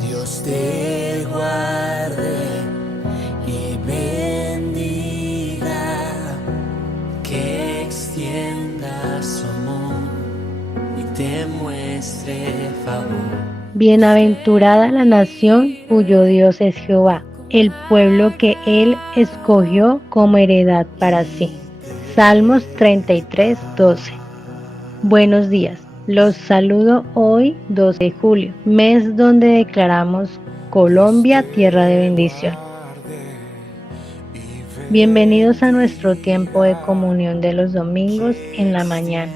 Dios te guarde y bendiga, que extienda su amor y te muestre favor. Bienaventurada la nación cuyo Dios es Jehová, el pueblo que Él escogió como heredad para sí. Salmos 33, 12. Buenos días. Los saludo hoy 12 de julio, mes donde declaramos Colombia tierra de bendición. Bienvenidos a nuestro tiempo de comunión de los domingos en la mañana.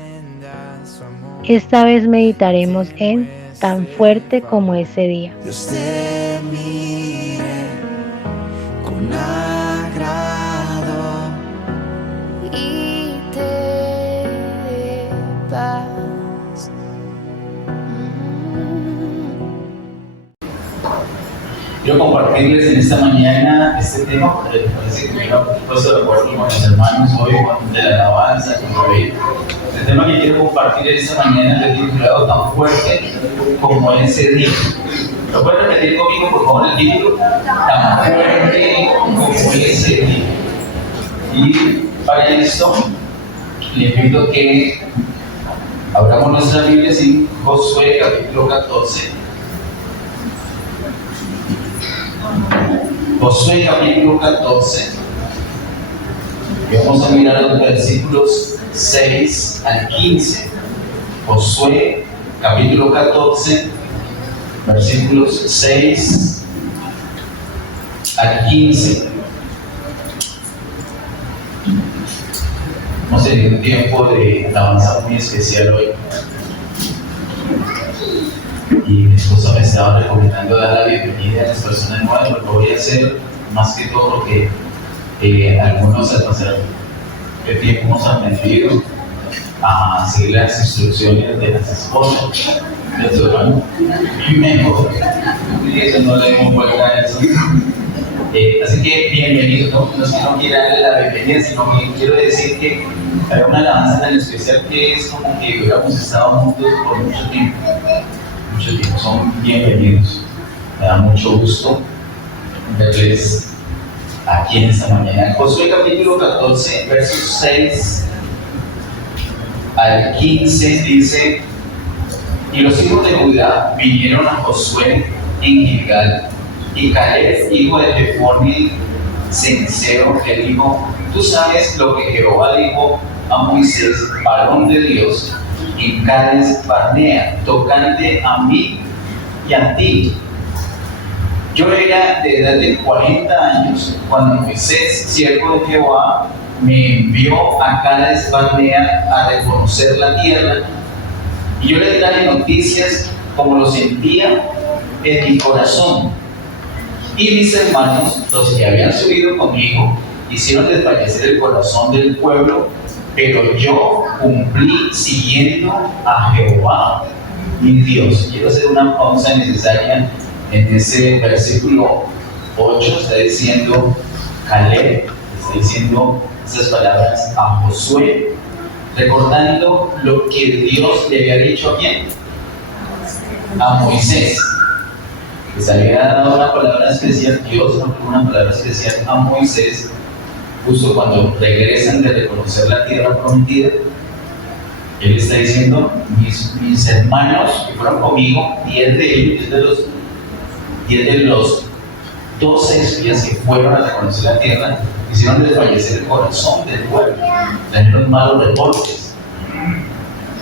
Esta vez meditaremos en Tan fuerte como ese día. Dios te mire con agrado y te dé paz. Quiero compartirles en esta mañana este tema, porque me parece que me he puesto de acuerdo con mis hermanos hoy de la alabanza, con David. El tema que quiero compartir esta mañana es titulado Tan fuerte como ese día. ¿Lo pueden repetir conmigo, por favor, el título? Tan fuerte como ese día. Y para esto, le pido que abramos nuestra Biblia en Josué capítulo 14. Josué capítulo 14, y vamos a mirar los versículos 6 al 15. Josué capítulo 14, versículos 6 al 15. Vamos a tener un tiempo de alabanza muy especial hoy. Y mi esposa me estaba recomendando dar la bienvenida a las personas nuevas, porque voy a hacer más que todo porque algunos al pasar el tiempo hemos aprendido a seguir las instrucciones de las esposas de su hermano y mejor, y eso no le hemos vuelto a eso. Así que bienvenido, no es que no quiera darle la bienvenida, sino que quiero decir que hay una alabanza tan especial que es como que hubiéramos estado juntos por mucho tiempo. Son bienvenidos. Me da mucho gusto verles aquí en esta mañana. Josué capítulo 14, versos 6 al 15 dice: Y los hijos de Judá vinieron a Josué en Gilgal, y Caleb, hijo de Jefone cenicero, le dijo: Tú sabes lo que Jehová dijo a Moisés, varón de Dios, en Cades Barnea, tocante a mí y a ti. Yo era de edad de 40 años cuando Moisés, siervo de Jehová, me envió a Cades Barnea a reconocer la tierra, y yo le traje noticias como lo sentía en mi corazón. Y mis hermanos, los que habían subido conmigo, hicieron desfallecer el corazón del pueblo, pero yo cumplí siguiendo a Jehová, mi Dios. Quiero hacer una pausa necesaria en ese versículo 8. Está diciendo Caleb, está diciendo esas palabras a Josué, recordando lo que Dios le había dicho a quién, a Moisés. Les había dado una palabra especial, Dios dio una palabra especial a Moisés justo cuando regresan de reconocer la tierra prometida. Él está diciendo: mis hermanos que fueron conmigo, 10 de ellos, 10 de los 12 espías que fueron a reconocer la tierra, hicieron desfallecer el corazón del pueblo, trajeron malos reportes,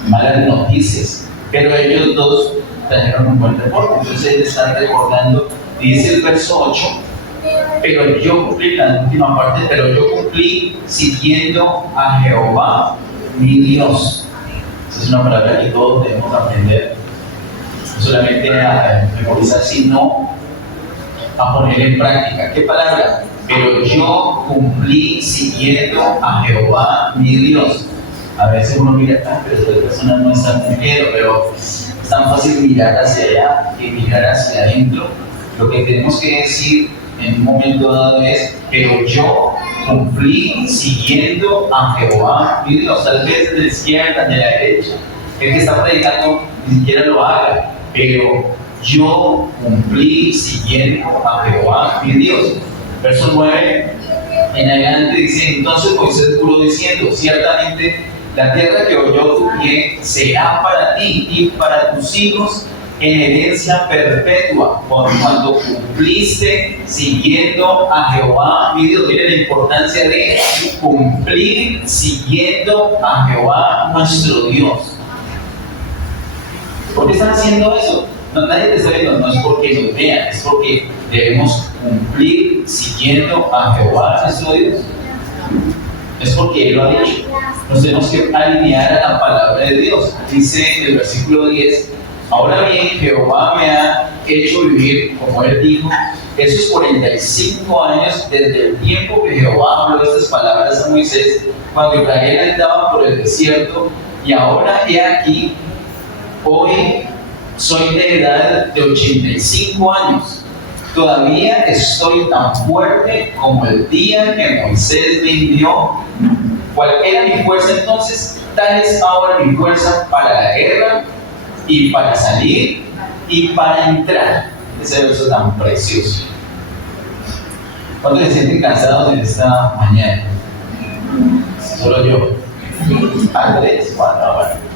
malas noticias, pero ellos dos trajeron un buen reporte. Entonces él está recordando, dice el verso 8, pero yo cumplí, la última parte, pero yo cumplí siguiendo a Jehová, mi Dios. Esa es una palabra que todos debemos aprender, no solamente a memorizar, sino a poner en práctica. ¿Qué palabra? Pero yo cumplí siguiendo a Jehová, mi Dios. A veces uno mira, pero estas personas no están cumpliendo, pero es tan fácil mirar hacia allá que mirar hacia adentro. Lo que tenemos que decir en un momento dado es: pero yo cumplí siguiendo a Jehová, mi Dios. Tal vez de la izquierda, de la derecha, el que está predicando ni siquiera lo haga, pero yo cumplí siguiendo a Jehová mi Dios. Verso 9 en adelante dice, entonces Moisés juró diciendo, ciertamente la tierra que oyó tu pie será para ti y para tus hijos en herencia perpetua, por cuando cumpliste siguiendo a Jehová mi Dios. Mire la importancia de cumplir siguiendo a Jehová nuestro Dios. ¿Por qué están haciendo eso? No, nadie te está viendo, no es porque nos vean, es porque debemos cumplir siguiendo a Jehová nuestro Dios. Es porque Él lo ha dicho. Nos tenemos que alinear a la palabra de Dios. Dice el versículo 10, ahora bien, Jehová me ha hecho vivir, como Él dijo, esos 45 años desde el tiempo que Jehová habló estas palabras a Moisés, cuando Israel andaba por el desierto, y ahora he aquí, hoy soy de edad de 85 años. Todavía estoy tan fuerte como el día que Moisés me envió. ¿Cuál era mi fuerza entonces? Tal es ahora mi fuerza para la guerra y para salir y para entrar. Ese verso tan precioso. ¿Cuántos se sienten cansados en esta mañana? Solo yo. ¿3? 4, bueno.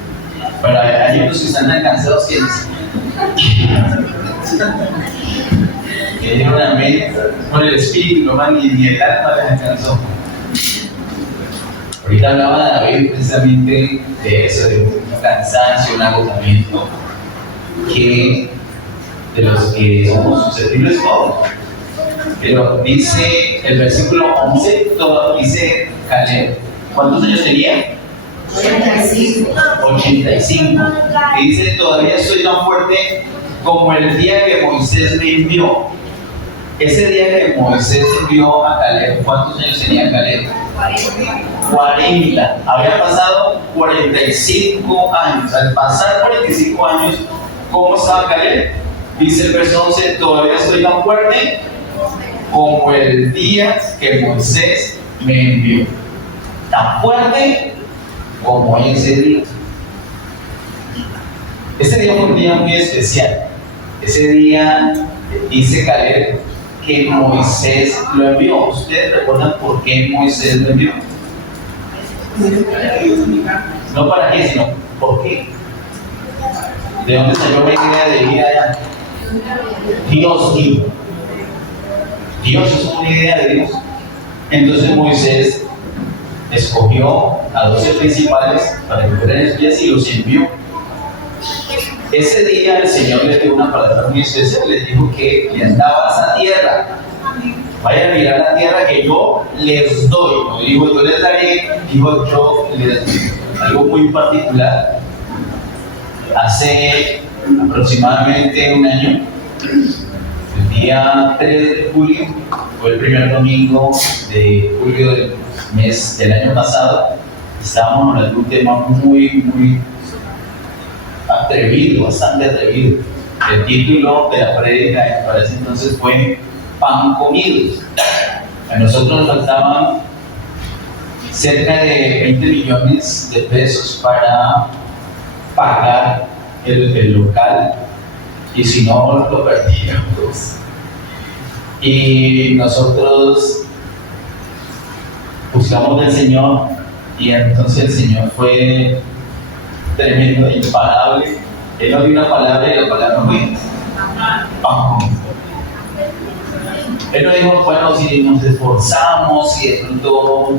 Pero hay otros que están tan cansados que tienen una mente con el espíritu, no van ni el alma les alcanzó. Ahorita hablaba David precisamente de eso, de un cansancio, un agotamiento, que de los que somos susceptibles todos. Pero dice el versículo 11, dice Caleb, ¿cuántos años tenía? 85. Y dice, todavía estoy tan fuerte como el día que Moisés me envió. Ese día que Moisés envió a Caleb, ¿cuántos años tenía Caleb? 40. Había pasado 45 años. Al pasar 45 años, ¿cómo estaba Caleb? Dice el verso 11, todavía estoy tan fuerte como el día que Moisés me envió. Tan fuerte como ese día. Ese día fue un día muy especial. Ese día dice Caleb que Moisés lo envió. ¿Ustedes recuerdan por qué Moisés lo envió? No para qué, sino por qué. ¿De dónde salió la idea de ir allá? Dios dijo. Dios es una idea de Dios. Entonces Moisés escogió a 12 principales para que fueran espías y los envió. Ese día el Señor les dio una palabra muy especial, les dijo que les daba esa tierra. Vayan a mirar la tierra que yo les doy. No digo yo les daré, digo yo les doy. Algo muy particular. Hace aproximadamente un año, el día 3 de julio, fue el primer domingo de julio del mes del año pasado, estábamos hablando de un tema muy atrevido, bastante atrevido. El título de la prédica para ese entonces fue Pan comido. A nosotros nos faltaban cerca de 20 millones de pesos para pagar el local, y si no lo perdíamos. Y nosotros buscamos del Señor, y entonces el Señor fue tremendo, imparable. Él nos dio una palabra y la palabra fue pan. Él no dijo, bueno, si nos esforzamos, si de pronto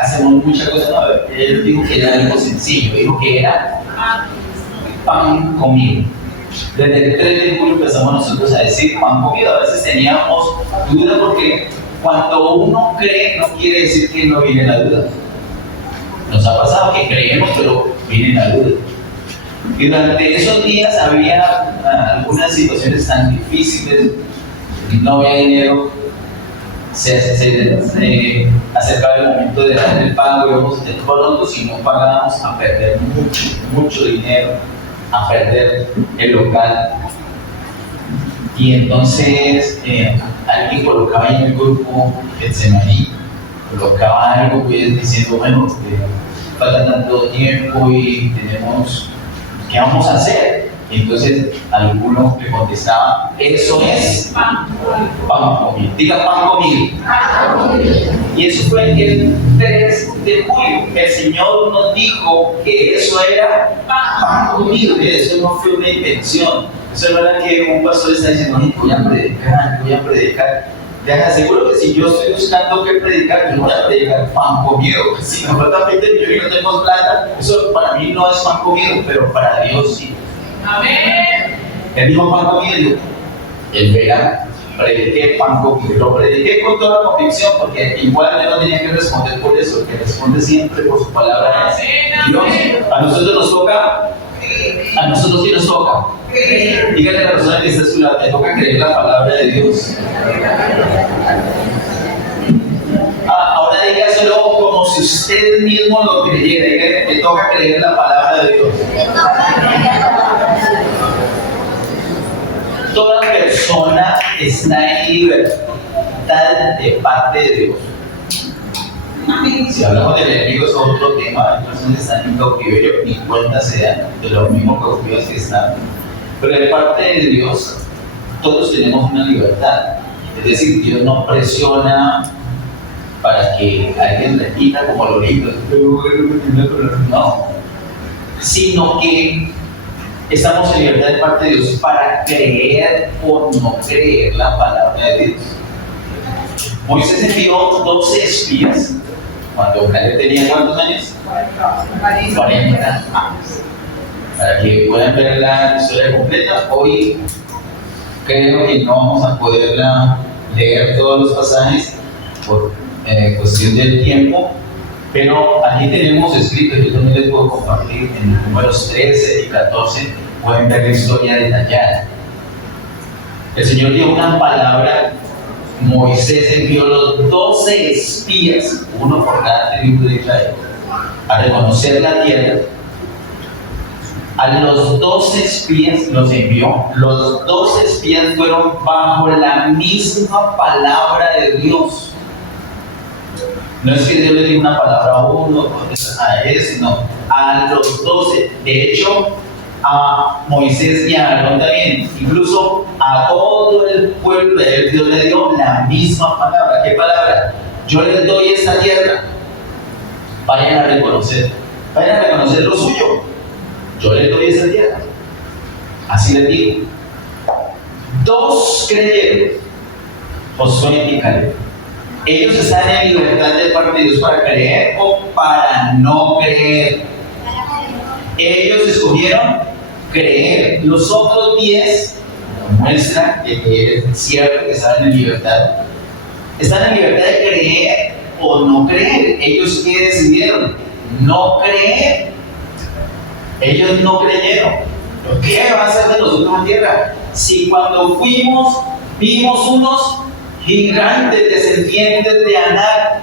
hacemos muchas cosas, no. Él dijo que era algo sencillo, dijo que era pan comido. Desde el 3 de julio empezamos nosotros a decir pan comido. A veces teníamos duda porque cuando uno cree no quiere decir que no viene la duda. Nos ha pasado que creemos pero viene la duda. Y durante esos días había algunas situaciones tan difíciles, no había dinero, se acercaba el momento de dar el pago y vamos de pronto, si no pagábamos, a perder mucho dinero, a perder el local. Y entonces alguien colocaba en el grupo el Semaní, colocaba algo pues, diciendo, bueno, falta tanto tiempo y tenemos, ¿qué vamos a hacer? Entonces alguno le contestaba, eso es pan comido. Diga pan comido. Y eso fue el 3 de julio. El Señor nos dijo que eso era pan comido. Eso no fue una invención. Eso no era que un pastor está diciendo, voy a predicar, voy a predicar. Te aseguro que si yo estoy buscando qué predicar, yo no voy a predicar pan comido. Si me falta 20 millones y no tenemos plata, eso para mí no es pan comido, pero para Dios sí. Amén. Él dijo pan comido. El verano prediqué pan comido. Lo prediqué con toda la convicción, porque igual yo no tenía que responder por eso, que responde siempre por su palabra. Dios, a nosotros nos toca, a nosotros sí nos toca. Dígale a la persona que está a su lado, te toca creer la palabra de Dios. Ahora dígaselo como si usted mismo lo creyera. Dígale, te toca creer la palabra de Dios. Toda persona está en libertad de parte de Dios. Si hablamos del enemigo es otro tema. Hay personas que están en cautiverio, ni cuenta se dan de los mismos cautivos que están. Pero de parte de Dios, todos tenemos una libertad. Es decir, Dios no presiona para que alguien repita como lo dijo. No. Sino que estamos en libertad de parte de Dios para creer o no creer la palabra de Dios. Moisés envió 12 espías cuando Caleb tenía ¿cuántos años? 40 años. Para que puedan ver la historia completa. Hoy creo que no vamos a poderla leer todos los pasajes por cuestión del tiempo, pero aquí tenemos escrito, yo también les puedo compartir en los números 13 y 14, pueden ver la historia detallada. El Señor dio una palabra, Moisés envió los 12 espías, uno por cada tribu de Israel, a reconocer la tierra. A los 12 espías los envió. Los 12 espías fueron bajo la misma palabra de Dios. No es que Dios le dio una palabra a uno, a ese, no. A los 12. De hecho, a Moisés y a Aarón también. Incluso a todo el pueblo de él, Dios le dio la misma palabra. ¿Qué palabra? Yo les doy esta tierra. Vayan a reconocer. Vayan a reconocer lo suyo. Yo les doy esa tierra. Así les digo. 2 creyeron, Josué y Caleb. Ellos están en libertad de parte de Dios para creer o para no creer. Ellos escogieron creer. Los otros 10 muestran que es cierto que están en libertad. Están en libertad de creer o no creer. Ellos ¿qué decidieron? No creer. Ellos no creyeron. ¿Qué va a hacer de nosotros en tierra? Si cuando fuimos, vimos unos gigantes descendientes de Anak,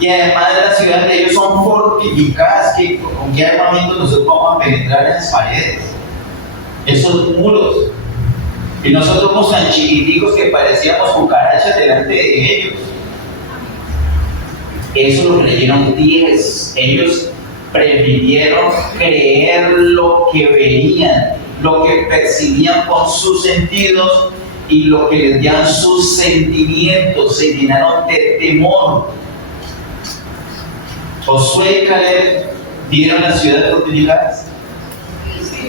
y además de la ciudad de ellos son fortificadas, ¿con qué armamento nosotros vamos a penetrar en las paredes? Esos muros. Y nosotros somos tan chiquiticos que parecíamos cucarachas delante de ellos. Eso lo creyeron 10. Ellos prefirieron creer lo que veían, lo que percibían con sus sentidos y lo que les dieron sus sentimientos. Se llenaron de temor. Josué y Caleb vieron las ciudades fortificadas.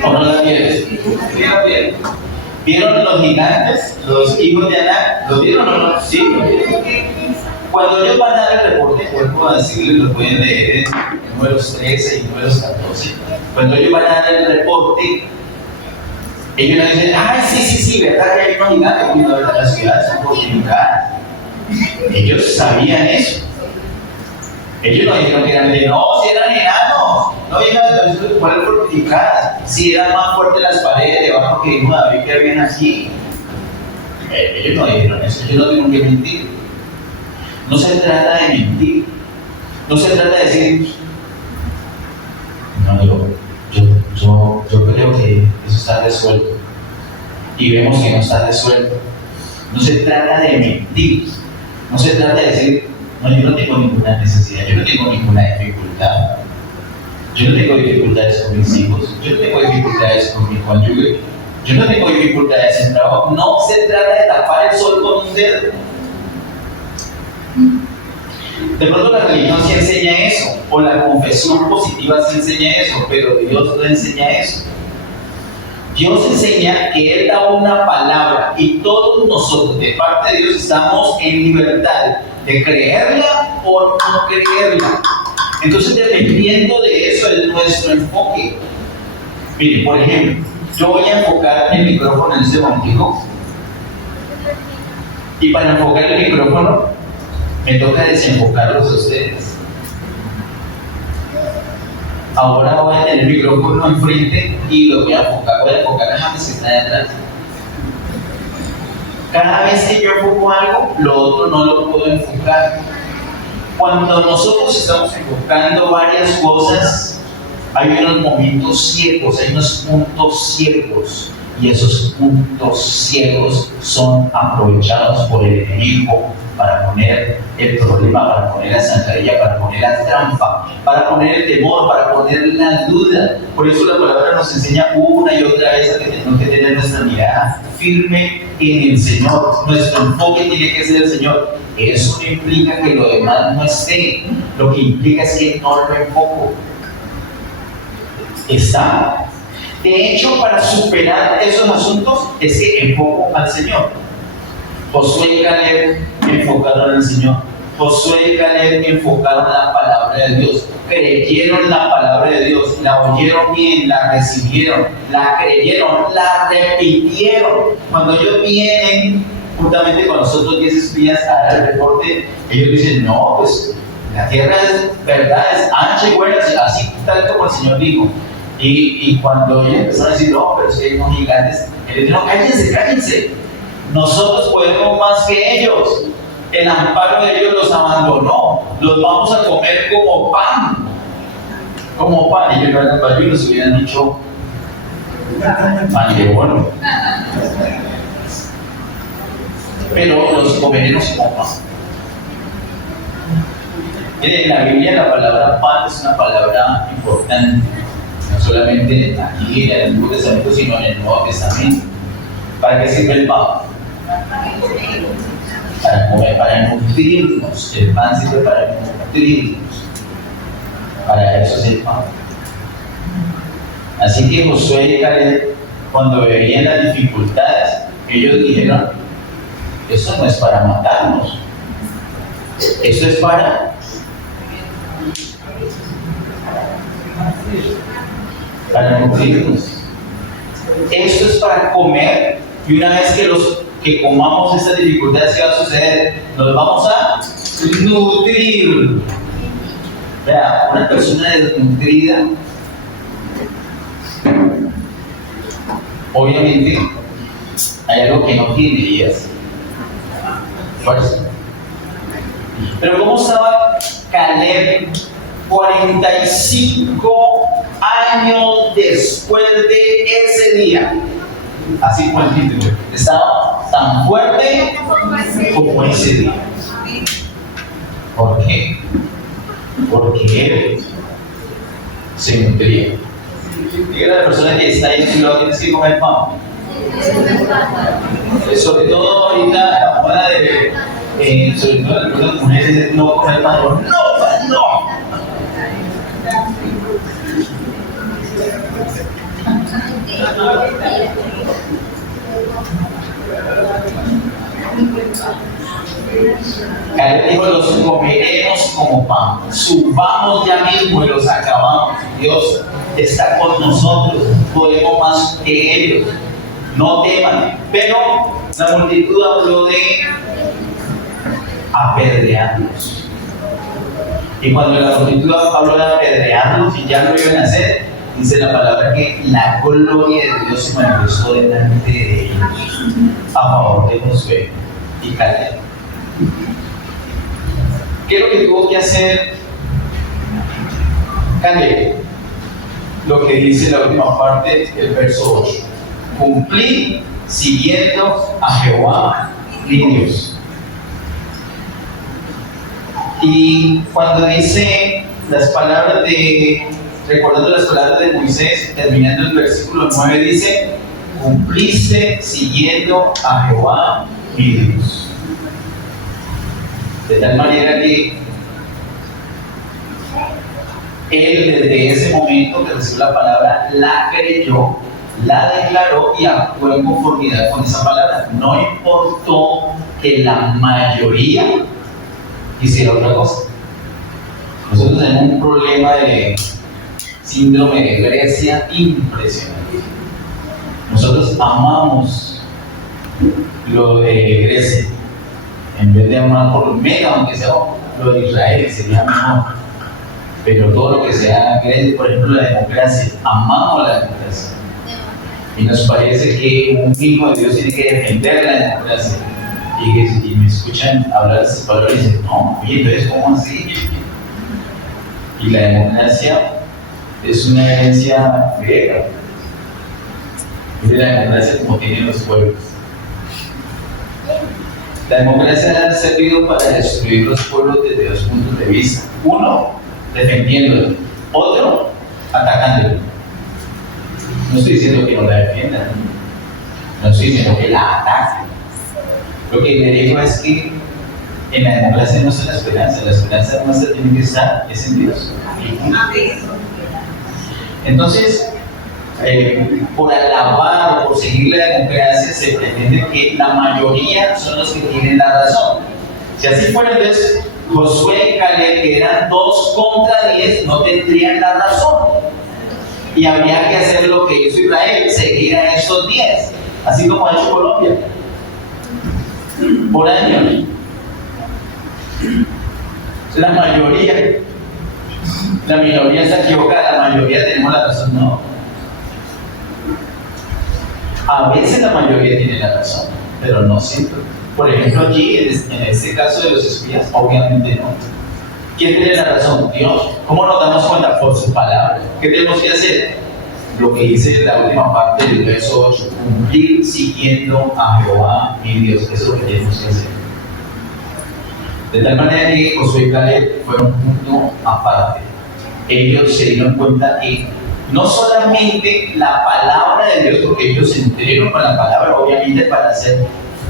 ¿O no las vieron? ¿Vieron los gigantes, los hijos de Anak? ¿Los vieron o no? Sí, lo vieron. Cuando ellos van a dar el reporte, vuelvo a decirles, lo pueden leer en números 13 y números 14. Cuando ellos van a dar el reporte, ellos nos dicen, ay, sí, verdad que hay unos gigantes, cuando verdad las ciudades son fortificadas. Ellos sabían eso. Ellos no dijeron que eran no, si eran enanos, no dijeron que fueran fortificadas, si eran más fuertes las paredes debajo que dijo David que habían aquí. Ellos no dijeron eso, ellos no tuvieron que mentir. No se trata de mentir, no se trata de decir, no, yo creo que eso está resuelto y vemos que no está resuelto. No se trata de mentir, no se trata de decir, no, yo no tengo ninguna necesidad, yo no tengo ninguna dificultad, Yo no tengo dificultades con mis hijos, yo no tengo dificultades con mi cónyuge, yo no tengo dificultades en trabajo. No se trata de tapar el sol con un dedo. De pronto la religión sí enseña eso, o la confesión positiva sí enseña eso, pero Dios no enseña eso. Dios enseña que Él da una palabra y todos nosotros, de parte de Dios, estamos en libertad de creerla o no creerla. Entonces, dependiendo de eso es nuestro enfoque. Miren, por ejemplo, yo voy a enfocar el micrófono en este momento y para enfocar el micrófono me toca desenfocarlos a ustedes. Ahora voy a tener el micrófono enfrente y lo voy a enfocar a James que está de atrás. Cada vez que yo enfoco algo, lo otro no lo puedo enfocar. Cuando nosotros estamos enfocando varias cosas, hay unos momentos ciegos, hay unos puntos ciegos, y esos puntos ciegos son aprovechados por el enemigo para poner el problema, para poner la zancadilla, para poner la trampa, para poner el temor, para poner la duda. Por eso la palabra nos enseña una y otra vez a que tenemos que tener nuestra mirada firme en el Señor. Nuestro enfoque tiene que ser el Señor. Eso no implica que lo demás no esté, lo que implica es que no lo enfoco. Está. De hecho, para superar esos asuntos es que enfoco al Señor. Josué y Caleb enfocaron al Señor. Josué y Caleb enfocaron la palabra de Dios. Creyeron la palabra de Dios, la oyeron bien, la recibieron, la creyeron, la repitieron. Cuando ellos vienen juntamente con los otros 10 espías a dar el reporte, ellos dicen, no, pues la tierra es verdad, es ancha y buena, así tal como el Señor dijo. Y cuando ellos empezaron a decir, no, pero es que hay unos gigantes, ellos dijeron, cállense, cállense. Nosotros podemos más que ellos. El amparo de ellos los abandonó. Los vamos a comer como pan. Como pan. Y ellos no eran pan y nos hubieran dicho pan de bono. Pero los comeremos como pan. En la Biblia la palabra pan es una palabra importante. No solamente aquí en el Antiguo Testamento, sino en el Nuevo Testamento. ¿Para qué sirve el pan? Para comer, para nutrirnos. El pan sirve para nutrirnos. Para eso es el pan. Así que Josué y Caleb, cuando veían las dificultades, ellos dijeron, eso no es para matarnos, eso es para nutrirnos. Esto es para comer, y una vez que comamos estas dificultades, ¿qué va a suceder? Nos vamos a nutrir. Vea, una persona desnutrida, obviamente, hay algo que no tiene, y es fuerza. Pero ¿cómo estaba Caleb 45 años después de ese día? Así fue el título. Estaba tan fuerte como ese día. ¿Por qué? Porque él se nutría. Dígale a la persona que está ahí, si lo tienes que comer pan. Sobre todo ahorita la moda de sobre todo las mujeres no comer pan. No. Caleb dijo, los comeremos como pan. Subamos ya mismo y los acabamos. Dios está con nosotros, podemos más que ellos. No teman. Pero la multitud habló de apedrearlos. Y cuando la multitud habló de apedrearlos y ya lo iban a hacer, dice la palabra que la gloria de Dios se manifestó delante de ellos a favor de Josué y Caleb. ¿Qué es lo que tuvo que hacer Caleb? Lo que dice la última parte del verso 8. Cumplir siguiendo a Jehová mi Dios. Y cuando dice las palabras de recordando las palabras de Moisés, terminando el versículo 9, dice: cumpliste siguiendo a Jehová mi Dios. De tal manera que él desde ese momento que recibió la palabra, la creyó, la declaró y actuó en conformidad con esa palabra. No importó que la mayoría hiciera otra cosa. Nosotros tenemos un problema de síndrome de Grecia impresionante. Nosotros amamos lo de Grecia en vez de amar por Mega, aunque sea lo de Israel, sería mejor. Pero todo lo que sea Grecia, por ejemplo, la democracia, amamos la democracia. Y nos parece que un hijo de Dios tiene que defender la democracia. Y me escuchan hablar de esas palabras y dicen: no, oye, entonces, ¿cómo así? Y la democracia es una herencia griega. Mire la democracia como tienen los pueblos. La democracia ha servido para destruir los pueblos desde dos puntos de vista. Uno, defendiéndolo. Otro, atacándolo. No estoy diciendo que no la defiendan. No estoy diciendo que la ataquen. Lo que le digo es que en la democracia no está la esperanza nuestra tiene que estar es en Dios. Entonces, por alabar o por seguir la democracia se pretende que la mayoría son los que tienen la razón. Si así fuera, entonces Josué y Caleb, que eran 2 contra 10, no tendrían la razón. Y habría que hacer lo que hizo Israel, seguir a esos 10, así como ha hecho Colombia por años. La mayoría, la minoría está equivocada, la mayoría tenemos la razón, no. A veces la mayoría tiene la razón, pero no siempre. Por ejemplo, aquí, en este caso de los espías, obviamente no. ¿Quién tiene la razón? Dios. ¿Cómo nos damos cuenta? Por su palabra. ¿Qué tenemos que hacer? Lo que dice la última parte del verso 8, cumplir siguiendo a Jehová mi Dios. Eso es lo que tenemos que hacer. De tal manera que Josué y Caleb fueron un punto aparte. Ellos se dieron cuenta que no solamente la palabra de Dios, porque ellos se entendieron con la palabra, obviamente para ser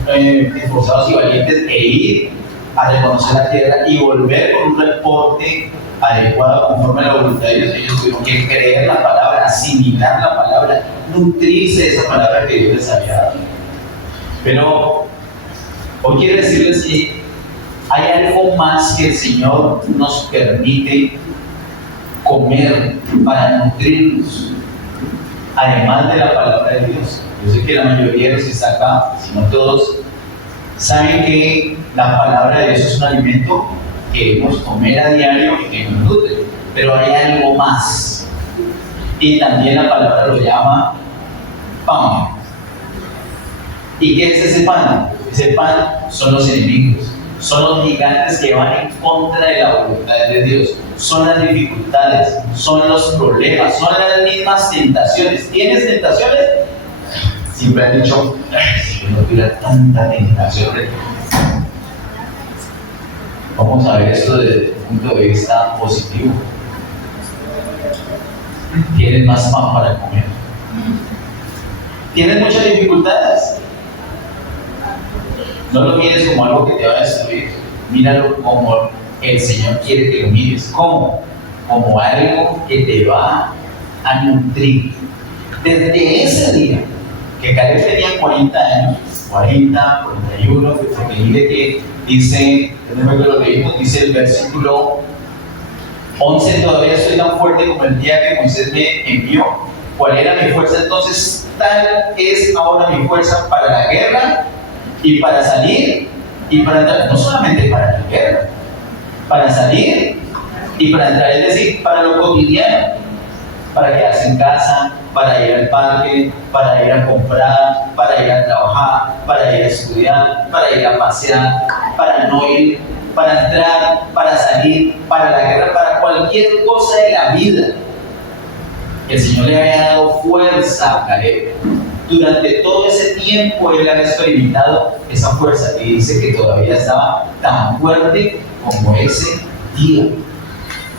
esforzados y valientes e ir a reconocer la tierra y volver con un reporte adecuado conforme a la voluntad de Dios. Ellos tuvieron que creer la palabra, asimilar la palabra, nutrirse de esa palabra que Dios les había dado. Pero hoy quiero decirles que hay algo más que el Señor nos permite comer para nutrirnos, además de la palabra de Dios. Yo sé que la mayoría de los que está acá, si no todos, saben que la palabra de Dios es un alimento que debemos comer a diario y que nos nutre, pero hay algo más. Y también la palabra lo llama pan. ¿Y qué es ese pan? Ese pan son los enemigos, son los gigantes que van en contra de la voluntad de Dios, son las dificultades, son los problemas, son las mismas tentaciones. ¿Tienes tentaciones? Siempre han dicho: si yo no tuviera tanta tentación. Vamos a ver esto desde un punto de vista positivo. Tienes más pan para comer. ¿Tienes muchas dificultades? No lo mires como algo que te va a destruir. Míralo como el Señor quiere que lo mires. ¿Cómo? Como algo que te va a nutrir. Desde ese día que Caleb tenía 40 años, 40, 41, porque mire que dice, no me acuerdo lo que dice el versículo 11: todavía estoy tan fuerte como el día que Moisés me envió. ¿Cuál era mi fuerza entonces? Tal es ahora mi fuerza para la guerra y para salir y para entrar. No solamente para la guerra, para salir y para entrar, es decir, para lo cotidiano, para quedarse en casa, para ir al parque, para ir a comprar, para ir a trabajar, para ir a estudiar, para ir a pasear, para no ir, para entrar, para salir, para la guerra, para cualquier cosa de la vida. El Señor le había dado fuerza a Caleb. Durante todo ese tiempo él había experimentado esa fuerza y dice que todavía estaba tan fuerte como ese día.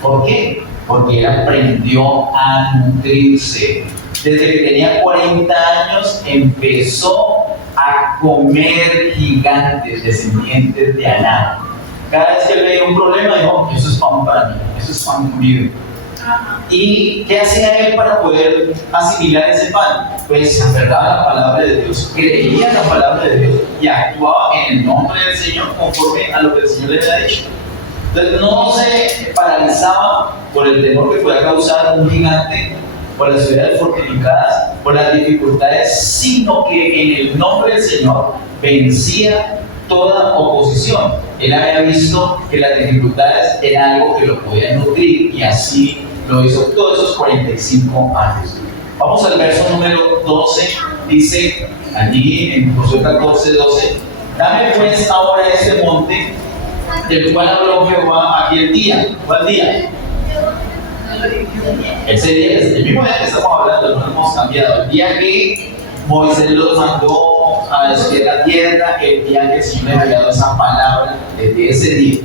¿Por qué? porque él aprendió a nutrirse. Desde que tenía 40 años empezó a comer gigantes descendientes de Aná. Cada vez que él veía un problema, dijo, eso es pan para mí, eso es pan conmigo. ¿Y qué hacía él para poder asimilar ese pan? Pues se aferraba a la palabra de Dios, creía en la palabra de Dios y actuaba en el nombre del Señor conforme a lo que el Señor le había dicho. Entonces no se paralizaba por el temor que podía causar un gigante, por las ciudades fortificadas, por las dificultades, sino que en el nombre del Señor vencía toda oposición. Él había visto que las dificultades eran algo que lo podía nutrir y así lo hizo todos esos 45 años. Vamos al verso número 12, dice allí en Josué 14, 12: dame pues ahora este monte del cual habló Jehová aquel día. ¿Cuál día? Ese día es el mismo día que estamos hablando, no hemos cambiado. El día que Moisés los mandó a destruir la tierra, el día que el Señor le había dado esa palabra, desde ese día.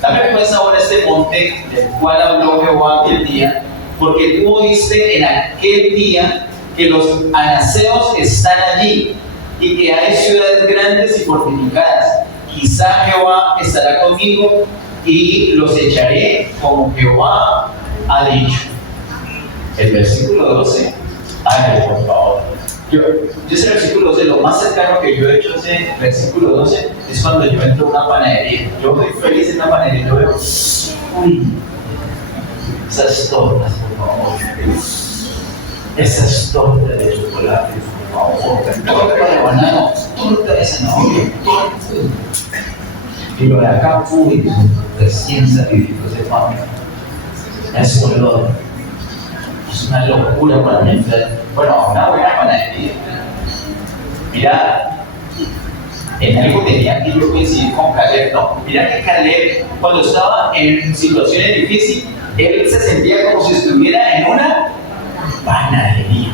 Dame pues ahora este monte del cual habló Jehová aquel día, porque tú oíste en aquel día que los anaseos están allí y que hay ciudades grandes y fortificadas. Quizá Jehová estará conmigo y los echaré como Jehová ha dicho. El versículo 12. Ay, por favor. Yo ese versículo 12, lo más cercano que yo he hecho ese versículo 12 es cuando yo entro a una panadería. Yo estoy feliz en la panadería. Yo veo, uy, esas tortas, por favor. Esas tortas de chocolate, por favor. Torta de banano, torta de zanahoria, torta. Y lo de acá, uy, recién saliditos de pan. Es olor. Es una locura para mí. Bueno, una buena panadería. Mira, en algo tenía que yo coincidir con Caleb, ¿no? Mira que Caleb, cuando estaba en situaciones difíciles, él se sentía como si estuviera en una panadería.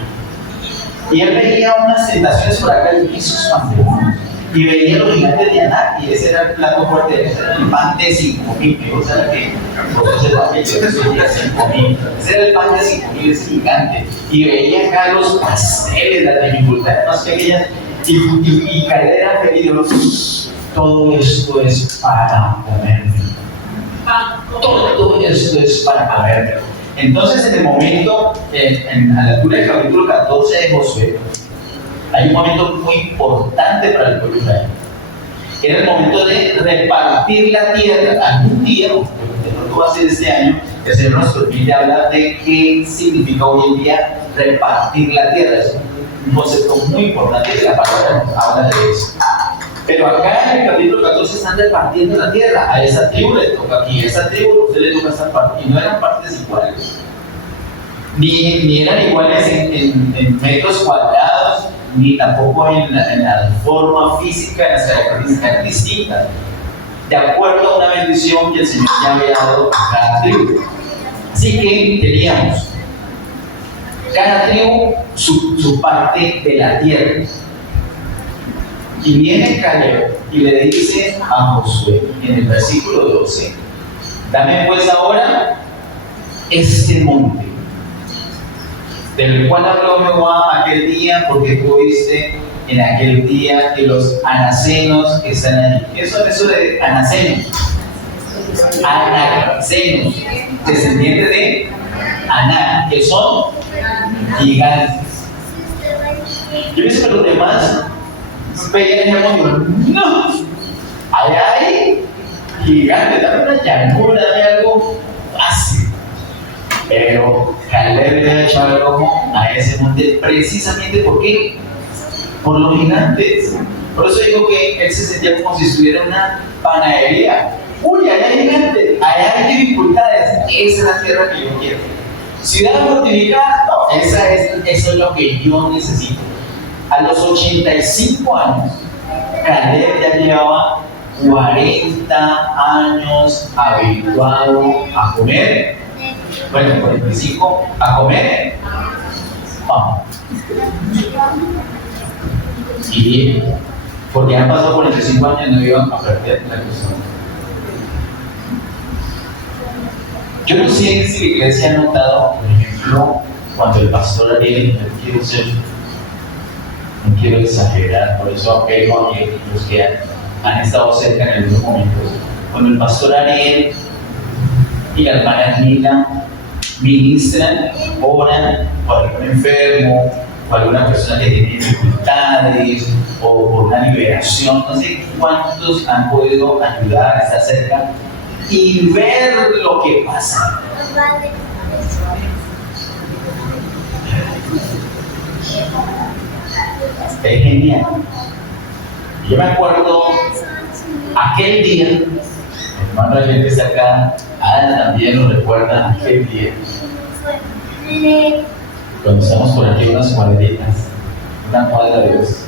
Y él veía unas tentaciones por acá y sus pantalones. Y veía los gigantes de Aná, y ese era el plato fuerte, ese era el pan de 5.000, o sea que ese pan de 5.000, ese era el pan de 5.000, es gigante. Y veía acá los pasteles, las dificultades más pequeñas, y Caleb era feliz. Todo esto es para comer. Todo esto es para comer. Entonces, en el momento, a la altura del capítulo 14 de Josué, hay un momento muy importante para el pueblo israelí. Era el momento de repartir la tierra. Algún día, de pronto va a ser este año, el Señor nos permite hablar de qué significa hoy en día repartir la tierra. Es un concepto muy importante que la palabra nos habla de eso. Pero acá en el capítulo 14 están repartiendo la tierra. A esa tribu le toca aquí, a esa tribu a usted le toca esta parte. Y no eran partes iguales. Ni eran iguales en metros cuadrados, ni tampoco en la forma física, en las características distintas, de acuerdo a una bendición que el Señor ya había dado a cada tribu. Así que teníamos cada tribu su parte de la tierra. Y viene Caleb y le dice a Josué en el versículo 12: dame pues ahora este monte del cual habló Jehová aquel día, porque tú oíste en aquel día que los anasenos están allí. ¿Qué son eso de anasenos? Anasenos, descendientes de Aná, que son gigantes. Yo he visto que los demás veían el mundo y digo, no, allá hay gigantes, dame una llanura, dame algo fácil. Pero Caleb le ha echado el ojo a ese monte precisamente ¿por qué? Por los gigantes. Por eso digo que él se sentía como si estuviera en una panadería. Uy, allá hay gigantes, allá hay dificultades. Esa es la tierra que yo quiero. Ciudad fortificada, no, eso es lo que yo necesito. A los 85 años, Caleb ya llevaba 40 años habituado a comer. Bueno, 45 a comer pan. Y porque han pasado 45 años no iban a perder la cuestión. Yo no sé si la iglesia ha notado, por ejemplo, cuando el pastor Ariel, no quiero exagerar, por eso apelo a que los que han estado cerca en algunos momentos, cuando el pastor Ariel y la hermana Nina ministran, oran por algún enfermo, o alguna persona que tiene dificultades, o por una liberación, no sé cuántos han podido ayudar, estar cerca y ver lo que pasa. Es genial. Yo me acuerdo aquel día, mi hermano Ariel que está acá, Ana también lo recuerda, aquel día, cuando estamos por aquí unas cuadritas, una cuadra de Dios.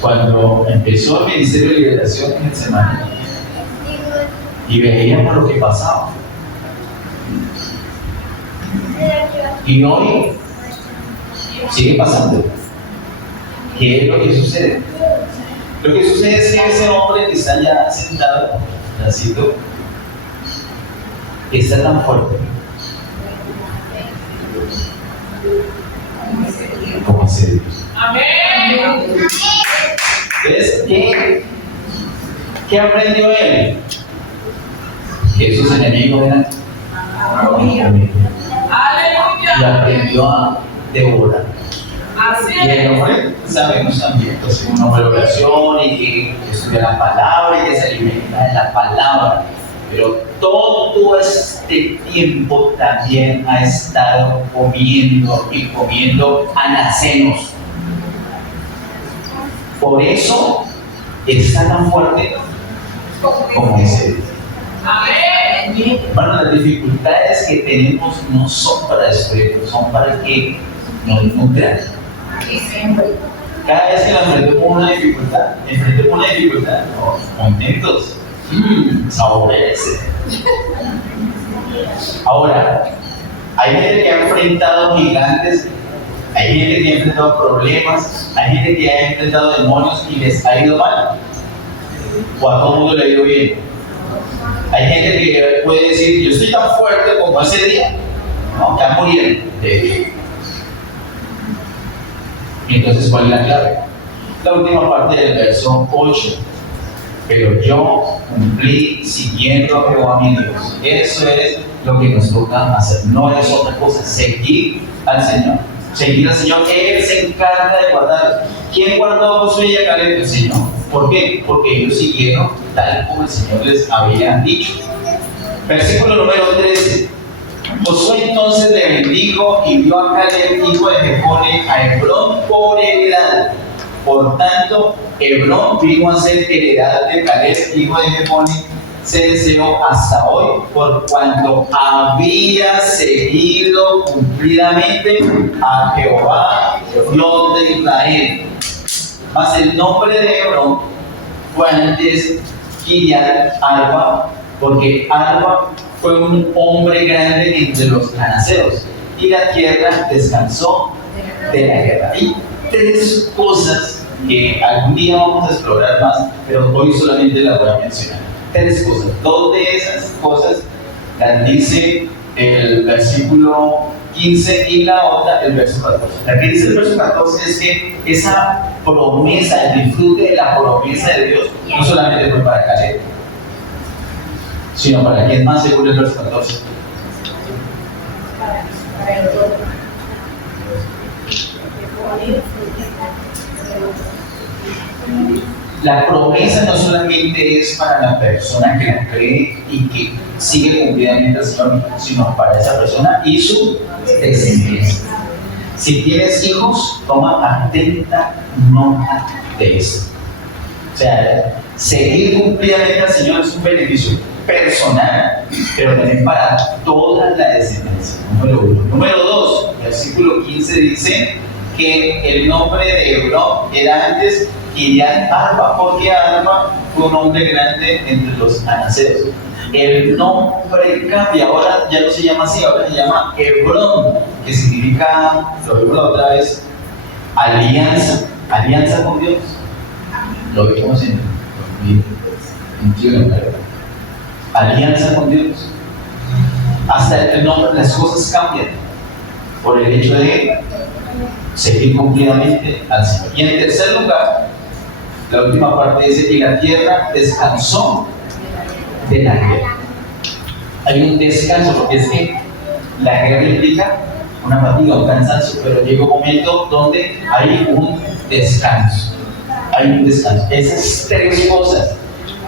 Cuando empezó el Ministerio de Liberación en semana y veíamos lo que pasaba. Y hoy sigue pasando. ¿Qué es lo que sucede? Lo que sucede es que ese hombre que está ya sentado, Nacito, está tan fuerte como hace Dios. Amén. Entonces, ¿qué aprendió él? Que sus enemigos eran amigos. Y aprendió a devorar. Así Y el hombre, sabemos también, pues un hombre de oración y que estudia la palabra y que se alimenta de la palabra. Pero todo este tiempo también ha estado comiendo y comiendo anacenos. Por eso está tan fuerte como ese. Amén. Bueno, las dificultades que tenemos no son para destruir, son para que nos nutran. Cada vez que nos enfrentemos una dificultad, contentos, saborearse. Ahora, hay gente que ha enfrentado gigantes, hay gente que ha enfrentado problemas, hay gente que ha enfrentado demonios y les ha ido mal, o a todo el mundo le ha ido bien. Hay gente que puede decir, yo estoy tan fuerte como ese día, no, están muriendo. Y entonces, ¿cuál es la clave? La última parte del verso 8. Pero yo cumplí siguiendo a Jehová mi Dios. Eso es lo que nos toca hacer. No es otra cosa. Seguir al Señor. Seguir al Señor. Él se encarga de guardar. ¿Quién guardó a Josué y a Caleb? El Señor. ¿Por qué? Porque ellos siguieron tal como el Señor les había dicho. Versículo número 13. Josué entonces le bendijo y dio a Caleb, hijo de Jefone, a Hebrón por heredad. Por tanto, Hebrón vino a ser heredad de Caleb, hijo de Jefone, se deseó hasta hoy, por cuanto había seguido cumplidamente a Jehová, Dios de Israel. Mas el nombre de Hebrón fue antes Kiriat Arba, porque Arba fue un hombre grande entre los cananeos, y la tierra descansó de la guerra. Y tres cosas que algún día vamos a explorar más, pero hoy solamente las voy a mencionar. Tres cosas. Dos de esas cosas las dice el versículo 15 y la otra el verso 14. La que dice el verso 14 es que esa promesa, el disfrute de la promesa de Dios, no solamente fue para Caleb, sino para quien más, según el verso 14. La promesa no solamente es para la persona que la cree y que sigue cumplidamente al Señor, sino para esa persona y su descendencia. Si tienes hijos, toma atenta nota de eso. O sea, seguir cumplidamente al Señor es un beneficio personal, pero también para toda la descendencia. Número 1. Número 2, versículo 15 dice que el nombre de Hebrón era antes Kiriat Arba, porque Arba fue un hombre grande entre los anaseos. El nombre cambia, ahora ya no se llama así, ahora se llama Hebrón, que significa, lo digo otra vez, alianza, alianza con Dios. Lo vimos en 2021, ¿verdad? alianza con Dios. Hasta el nombre, las cosas cambian por el hecho de seguir cumplidamente al Señor. Y en tercer lugar, la última parte dice que la tierra descansó de la guerra. Hay un descanso, porque es que la guerra implica una fatiga, un cansancio, pero llega un momento donde hay un descanso. Hay un descanso. Esas tres cosas,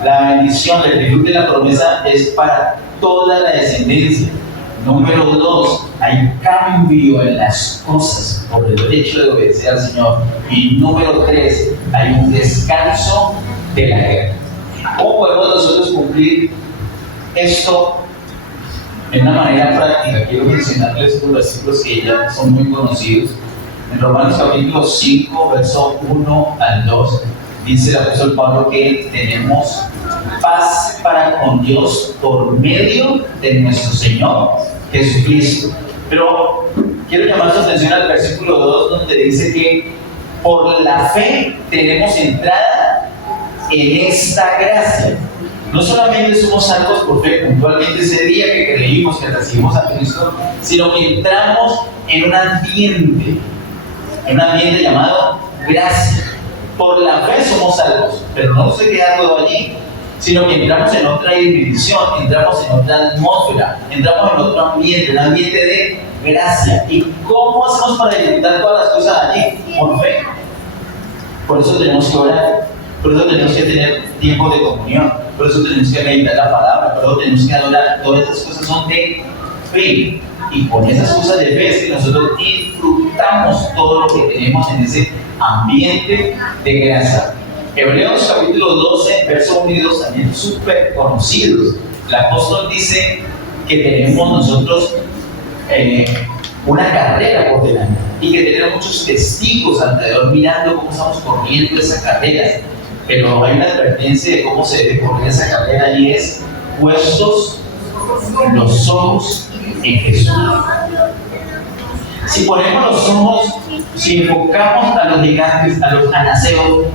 la bendición, la plenitud de la promesa, es para toda la descendencia. Número 2, hay cambio en las cosas por el hecho de obedecer al Señor. Y número 3, hay un descanso de la guerra. ¿Cómo podemos nosotros cumplir esto de una manera práctica? Quiero mencionarles los versículos que ya son muy conocidos. En Romanos capítulo 5, verso 1 al 2, dice el apóstol Pablo que tenemos paz para con Dios por medio de nuestro Señor Jesucristo. Pero quiero llamar su atención al versículo 2, donde dice que por la fe tenemos entrada en esta gracia. No solamente somos salvos por fe puntualmente ese día que creímos que recibimos a Cristo, sino que entramos en un ambiente llamado gracia. Por la fe somos salvos, pero no se queda todo allí, sino que entramos en otra dimensión, entramos en otra atmósfera, entramos en otro ambiente, un ambiente de gracia. ¿Y cómo hacemos para disfrutar todas las cosas allí? Por fe. Por eso tenemos que orar, por eso tenemos que tener tiempo de comunión, por eso tenemos que meditar la palabra, por eso tenemos que adorar. Todas esas cosas son de fe. Y con esas cosas de fe es que nosotros disfrutamos todo lo que tenemos en ese ambiente de gracia. Hebreos capítulo 12, verso 1 y 2, también súper conocidos. El apóstol dice que tenemos nosotros una carrera por delante y que tenemos muchos testigos alrededor mirando cómo estamos corriendo esa carrera. Pero hay una advertencia de cómo se debe correr esa carrera y es puestos los ojos en Jesús. Si ponemos los ojos, si enfocamos a los gigantes, a los anaseos,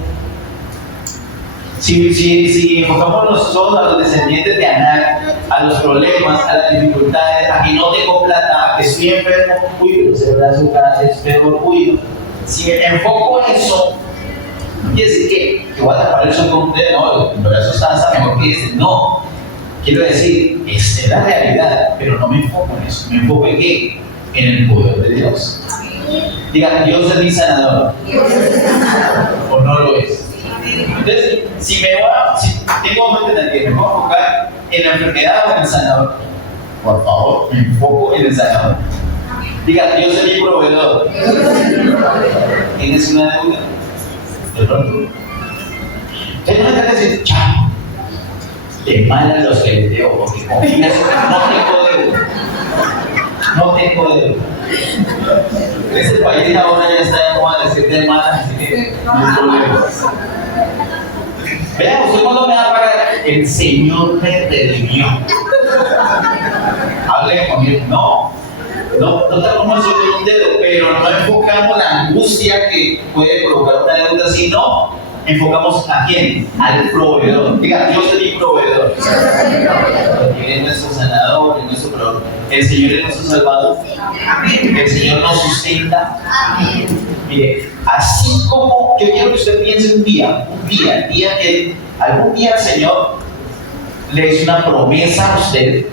si enfocamos los ojos a los descendientes de Anak, a los problemas, a las dificultades, a que no tengo plata, a que estoy enfermo, uy, pero ese brazo cada vez es peor, uy, si enfoco eso, no quiere decir que voy a tapar el sol con un dedo, no, el brazo está mejor que ese, no. Quiero decir, esta es la realidad, pero no me enfoco en eso. ¿Me enfoco en qué? En el poder de Dios. Digan, Dios es mi sanador. ¿O no lo es? Entonces, si tengo mente en el que me voy a enfocar en la enfermedad o en el sanador, por favor, me enfoco en el sanador. Digan, Dios es mi proveedor. ¿Tienes una deuda? De pronto. Entonces, no me trata de decir, chao. Te mandan los que les debo, porque confías, no tengo deuda. Ese país ahora ya está de moda decir de malas, así que no hay problema. Vean, ¿usted cuándo me va a pagar? El Señor me redimió. Hable con él. No tapamos el sol con un dedo, pero no enfocamos la angustia que puede provocar una deuda, sino enfocamos a quién, al proveedor. Diga, Dios es mi proveedor. Él es nuestro sanador, es nuestro proveedor. El Señor es nuestro salvador. El Señor nos sustenta. Mire, así como yo quiero que usted piense el día que algún día el Señor le hizo una promesa a usted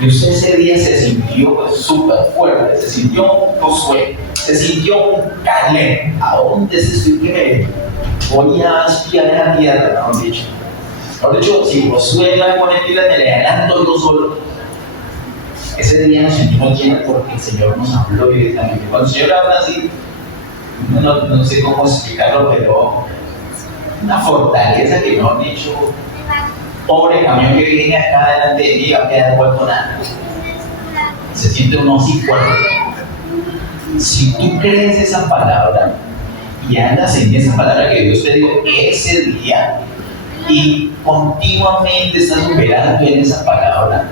y usted ese día se sintió súper fuerte, se sintió un Josué, se sintió un Caleb. ¿A dónde se sintió que voy a espiar la tierra? Mejor dicho, si Josué va a poner pilas, me le adelanto yo solo. Ese día nos sentimos llenos porque el Señor nos habló directamente. Cuando el Señor habla así, no sé cómo explicarlo, pero una fortaleza que, mejor dicho, pobre camión que viene acá delante de mí va a quedar vuelto nada. Se siente uno así fuerte. Si tú crees esa palabra y andas en esa palabra que Dios te dio ese día y continuamente estás operando en esa palabra,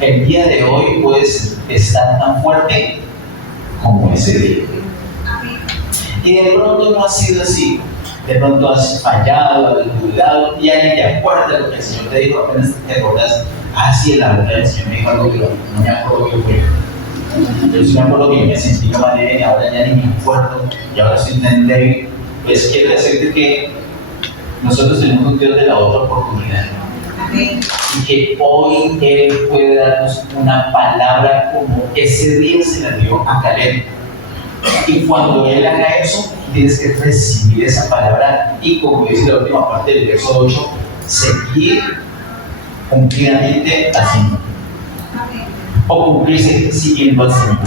el día de hoy puedes estar tan fuerte como ese día. Y de pronto no ha sido así. de pronto has fallado, has descuidado, y alguien te acuerda lo que el Señor te dijo, apenas te acuerdas, sí, la verdad el Señor me dijo algo, pero no me acuerdo qué fue. Yo sí me acuerdo que me sentí de una manera y ahora ya ni me acuerdo, y ahora estoy tan débil. Pues quiero decirte que nosotros tenemos un Dios de la otra oportunidad. Y que hoy Él puede darnos una palabra como ese día se la dio a Caleb. Y cuando Él haga eso, tienes que recibir esa palabra y, como dice la última parte del verso 8, seguir cumplidamente haciendo. O cumplirse siguiendo al Señor.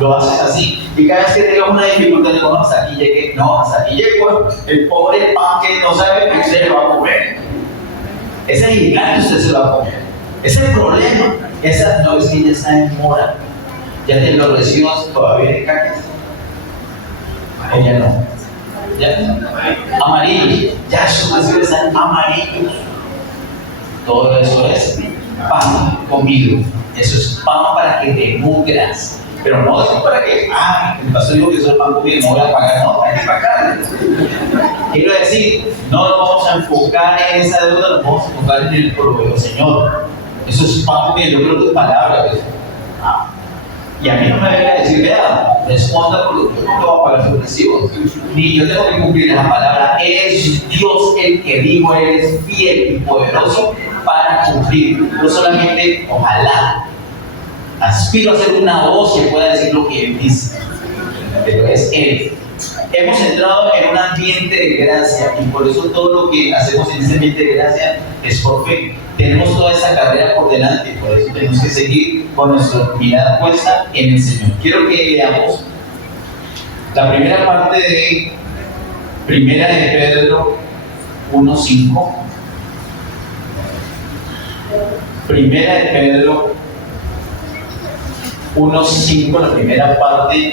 Lo haces así. Y cada vez que tengas una dificultad, no, hasta aquí llegué. No, hasta aquí llegó el pobre pan que no sabe que usted lo va a comer. Ese gigante usted se lo va a comer. Ese problema, esa no es que ya está en mora. Ya te lo recibas todavía de cacas. Ella no. Ya. Amarillos. Ya sus recibos están amarillos. Todo eso es pan comido. Eso es pan para que te nutras. Pero no es para que, el pastor dijo que eso es pan comido, no voy a pagar, no, hay que pagar. Quiero decir, no nos vamos a enfocar en esa deuda, nos vamos a enfocar en el proveedor, Señor. Eso es pan comido, yo creo que es palabra. Y a mí no me venga a decir, vea, responda por lo que yo no te voy a pagar sus recibos. Ni yo tengo que cumplir esa palabra. Es Dios el que dijo, Él es fiel y poderoso para cumplir. No solamente, ojalá, aspiro a ser una voz que pueda decir lo que Él dice, pero es Él. Hemos entrado en un ambiente de gracia y por eso todo lo que hacemos en ese ambiente de gracia es por fe. Tenemos toda esa carrera por delante, por eso tenemos que seguir con nuestra mirada puesta en el Señor. Quiero que veamos la primera parte de Primera de Pedro 1:5. Primera de Pedro 1:5, la primera parte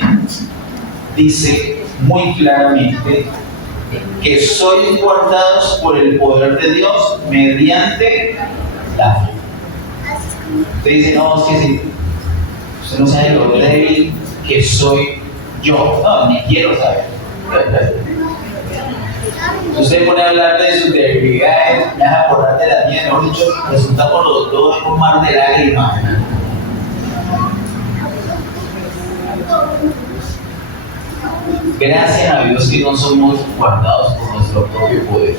dice muy claramente que sois guardados por el poder de Dios mediante la fe. Usted dice, no, es que sí, usted no sabe lo débil que soy yo. No, ni quiero saber. Si usted pone a hablar de sus debilidades, me hace acordar de la mía, mejor dicho, resultamos los dos en un mar de lágrimas. Gracias a Dios que no somos guardados por nuestro propio poder,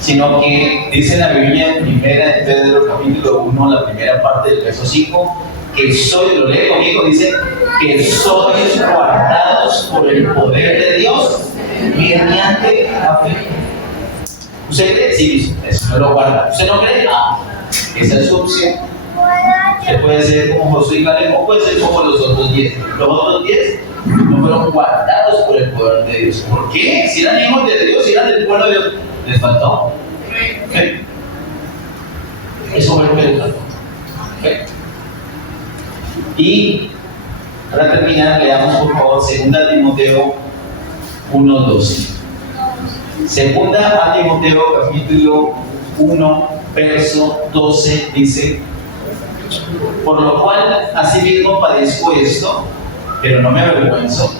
sino que dice la Biblia en Primera de Pedro capítulo 1, la primera parte del verso 5, que soy, lo lee conmigo, dice que sois guardados por el poder de Dios mediante la fe. ¿Usted cree? Sí, eso no lo guarda. ¿Usted no cree? Esa es su opción. Usted puede ser como Josué y Caleb o puede ser como los otros 10. Los otros 10 no fueron guardados por el poder de Dios. ¿Por qué? Si eran hijos de Dios, si eran del pueblo de Dios, les faltó. ¿Qué? Eso fue lo que les faltó. ¿Qué? Y para terminar, leamos por favor 2 Timoteo 1:12. 2 Timoteo capítulo 1, verso 12 dice: por lo cual asimismo padezco esto, pero no me avergüenzo,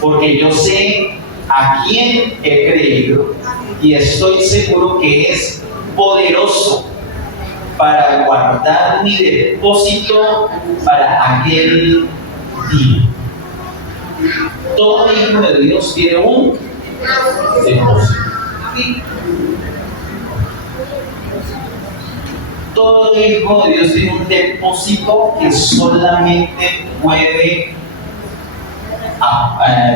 porque yo sé a quién he creído y estoy seguro que es poderoso para guardar mi depósito para aquel día. Todo hijo de Dios tiene un depósito. Todo hijo de Dios tiene un depósito que solamente puede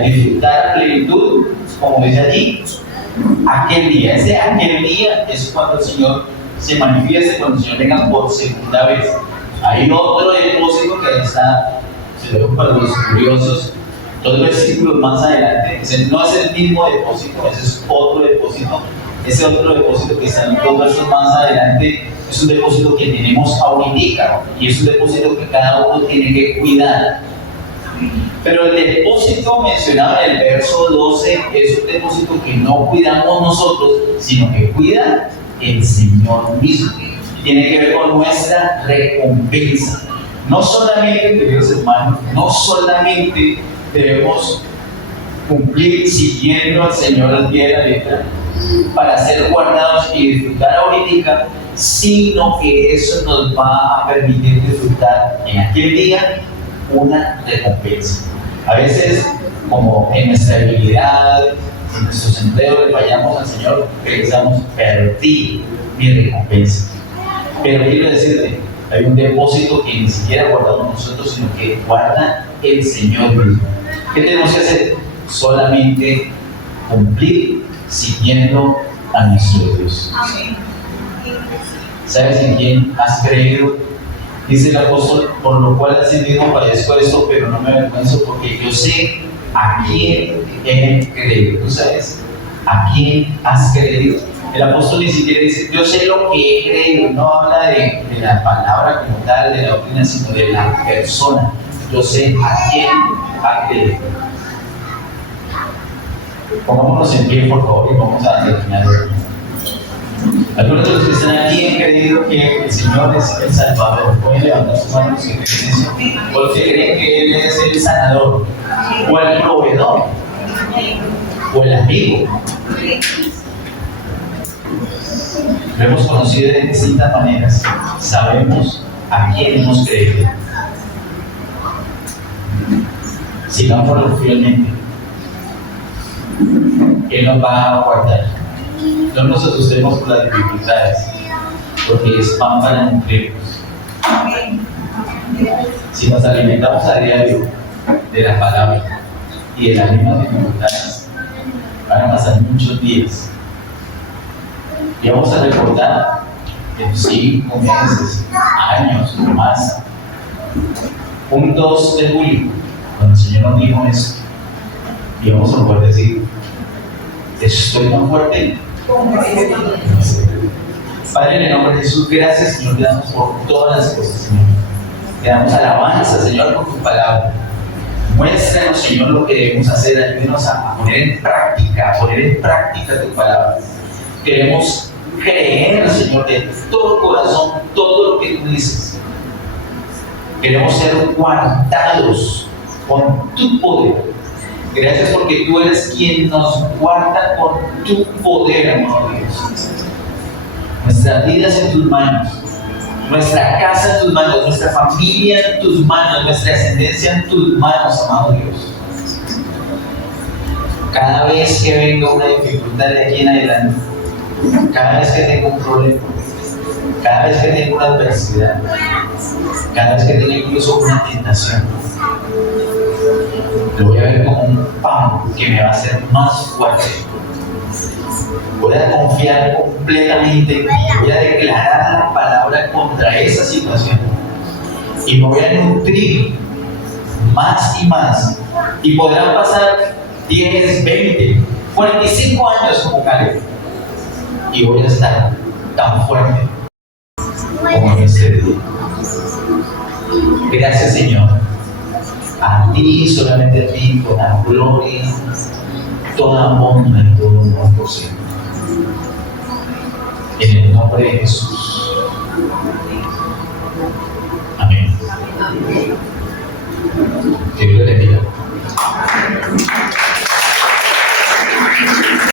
disfrutar a plenitud, como dice allí, aquel día. Ese aquel día es cuando el Señor se manifieste, cuando el Señor venga por segunda vez. Hay otro depósito que ahí está, se lo dejo para los curiosos, 2 versículos más adelante. Ese no es el mismo depósito, ese es otro depósito. Ese otro depósito que está en 2 versos más adelante es un depósito que tenemos ahorita y es un depósito que cada uno tiene que cuidar. Pero el depósito mencionado en el verso 12 es un depósito que no cuidamos nosotros, sino que cuida el Señor mismo. Tiene que ver con nuestra recompensa. No solamente, queridos hermanos, no solamente debemos cumplir siguiendo al Señor al pie de la letra para ser guardados y disfrutar ahorita, sino que eso nos va a permitir disfrutar en aquel día una recompensa. A veces, como en nuestra debilidad, en nuestros empleos le fallamos al Señor, pensamos, perdí mi recompensa. Pero quiero decirte, hay un depósito que ni siquiera guardamos nosotros, sino que guarda el Señor mismo. ¿Qué tenemos que hacer? Solamente cumplir siguiendo a nuestro Dios. ¿Sabes en quién has creído? Dice el apóstol, por lo cual así mismo padezco esto, pero no me avergüenzo porque yo sé a quién he creído. ¿Tú sabes a quién has creído? El apóstol ni siquiera dice, yo sé lo que he creído. No habla de la palabra como tal, de la doctrina, sino de la persona. Yo sé a quién ha creído. Pongámonos en pie, por favor, y vamos a terminar. Algunos de los que están aquí han creído que el Señor es el Salvador. Pueden levantar sus manos si creen eso. O los que creen que Él es el sanador, o el proveedor, o el amigo. Lo hemos conocido de distintas maneras. Sabemos a quién hemos creído. Sigámoslo fielmente. Él nos va a guardar. No nos asustemos por las dificultades, porque es pan para nutrirnos. Si nos alimentamos a diario de la palabra y de las mismas dificultades, van a pasar muchos días. Y vamos a recordar en 5 meses, años o más. Un 2 de julio, cuando el Señor nos dijo eso, y vamos a poder decir, estoy más fuerte. Padre, en el nombre de Jesús, gracias, Señor, te damos por todas las cosas, Señor. Te damos alabanza, Señor, por tu palabra. Muéstranos, Señor, lo que debemos hacer, ayúdanos a poner en práctica, tu palabra. Queremos creer, Señor, de todo corazón, todo lo que tú dices. Queremos ser guardados con tu poder. Gracias porque tú eres quien nos guarda con tu poder, amado Dios. Nuestras vidas en tus manos, nuestra casa en tus manos, nuestra familia en tus manos, nuestra ascendencia en tus manos, amado Dios. Cada vez que venga una dificultad de aquí en adelante, cada vez que tengo un problema, cada vez que tengo una adversidad, cada vez que tengo incluso una tentación, lo voy a ver como un pan que me va a hacer más fuerte. Voy a confiar completamente, voy a declarar la palabra contra esa situación y me voy a nutrir más y más. Y podrán pasar 10, 20, 45 años como Caleb y voy a estar tan fuerte como en este día. Gracias, Señor. A ti, solamente a ti, con la gloria, toda honra y todo honor por siempre. En el nombre de Jesús. Amén. Que Dios le bendiga.